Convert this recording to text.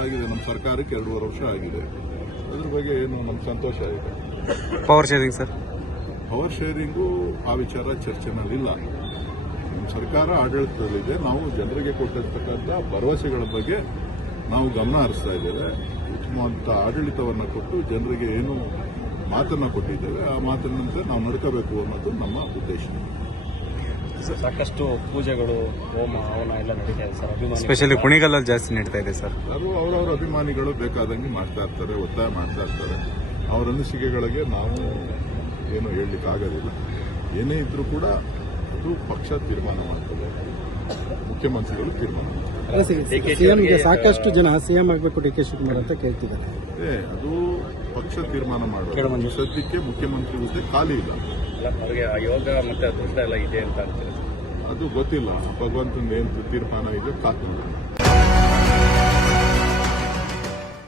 ಆಗಿದೆ, ನಮ್ಮ ಸರ್ಕಾರಕ್ಕೆ 2.5 ವರ್ಷ ಆಗಿದೆ. ಅದ್ರ ಬಗ್ಗೆ ಏನು ನಮ್ಗೆ ಸಂತೋಷ ಇದೆ. Power sharing sir, power sharing ಆ ವಿಚಾರ ಚರ್ಚೆನಲ್ಲಿಲ್ಲ. ನಮ್ಮ ಸರ್ಕಾರ ಆಡಳಿತದಲ್ಲಿದೆ. ನಾವು ಜನರಿಗೆ ಕೊಟ್ಟಿರ್ತಕ್ಕಂಥ ಭರವಸೆಗಳ ಬಗ್ಗೆ ನಾವು ಗಮನ ಹರಿಸ್ತಾ ಇದ್ದೇವೆ. ಉತ್ತಮವಾದ ಆಡಳಿತವನ್ನು ಕೊಟ್ಟು ಜನರಿಗೆ ಏನು ಮಾತನ್ನು ಕೊಟ್ಟಿದ್ದೇವೆ ಆ ಮಾತಿನಂತೆ ನಾವು ನಡ್ಕೋಬೇಕು ಅನ್ನೋದು ನಮ್ಮ ಉದ್ದೇಶ. ಸಾಕಷ್ಟು ಪೂಜೆಗಳು, ಹೋಮ ಹವನ ಎಲ್ಲ ನಡೀತಾ ಇದೆ ಸರ್. ಅಭಿಮಾನಿ ಸ್ಪೆಷಲಿ ಕುಣಿಗಲ್ಲಲ್ಲಿ ಜಾಸ್ತಿ ನಡೀತಾ ಇದೆ ಸರ್. ಅದು ಅವರವರ ಅಭಿಮಾನಿಗಳು ಬೇಕಾದಂಗೆ ಮಾಡ್ತಾ ಇರ್ತಾರೆ, ಒತ್ತಾಯ ಮಾಡ್ತಾ ಇರ್ತಾರೆ. ಅವರ ಅನಿಸಿಕೆಗಳಿಗೆ ನಾವು ಏನು ಹೇಳಲಿಕ್ಕಾಗೋದಿಲ್ಲ. ಏನೇ ಇದ್ರೂ ಕೂಡ ಅದು ಪಕ್ಷ ತೀರ್ಮಾನ ಮಾಡ್ತದೆ, ಮುಖ್ಯಮಂತ್ರಿಗಳು ತೀರ್ಮಾನ ಮಾಡ್ತಾರೆ. ಸಿಎಂಗೆ ಸಾಕಷ್ಟು ಜನ ಸಿಎಂ ಆಗಬೇಕು ಡಿ ಕೆ ಶಿವಕುಮಾರ್ ಅಂತ ಕೇಳ್ತಿದ್ದಾರೆ. ಅದು ಪಕ್ಷ ತೀರ್ಮಾನ ಮಾಡೋದು. ಸದ್ಯಕ್ಕೆ ಮುಖ್ಯಮಂತ್ರಿ ಹುದ್ದೆ ಖಾಲಿ ಇಲ್ಲ. ಅವರಿಗೆ ಯೋಗ ಮತ್ತೆ ಅದೃಷ್ಟ ಎಲ್ಲ ಇದೆ ಅಂತ ಅಂತಾರೆ. ಅದು ಗೊತ್ತಿಲ್ಲ. ಭಗವಂತನ ಏನು ತೀರ್ಮಾನ ಇದೆ ಕಾತ್ ನೋಡೋಣ.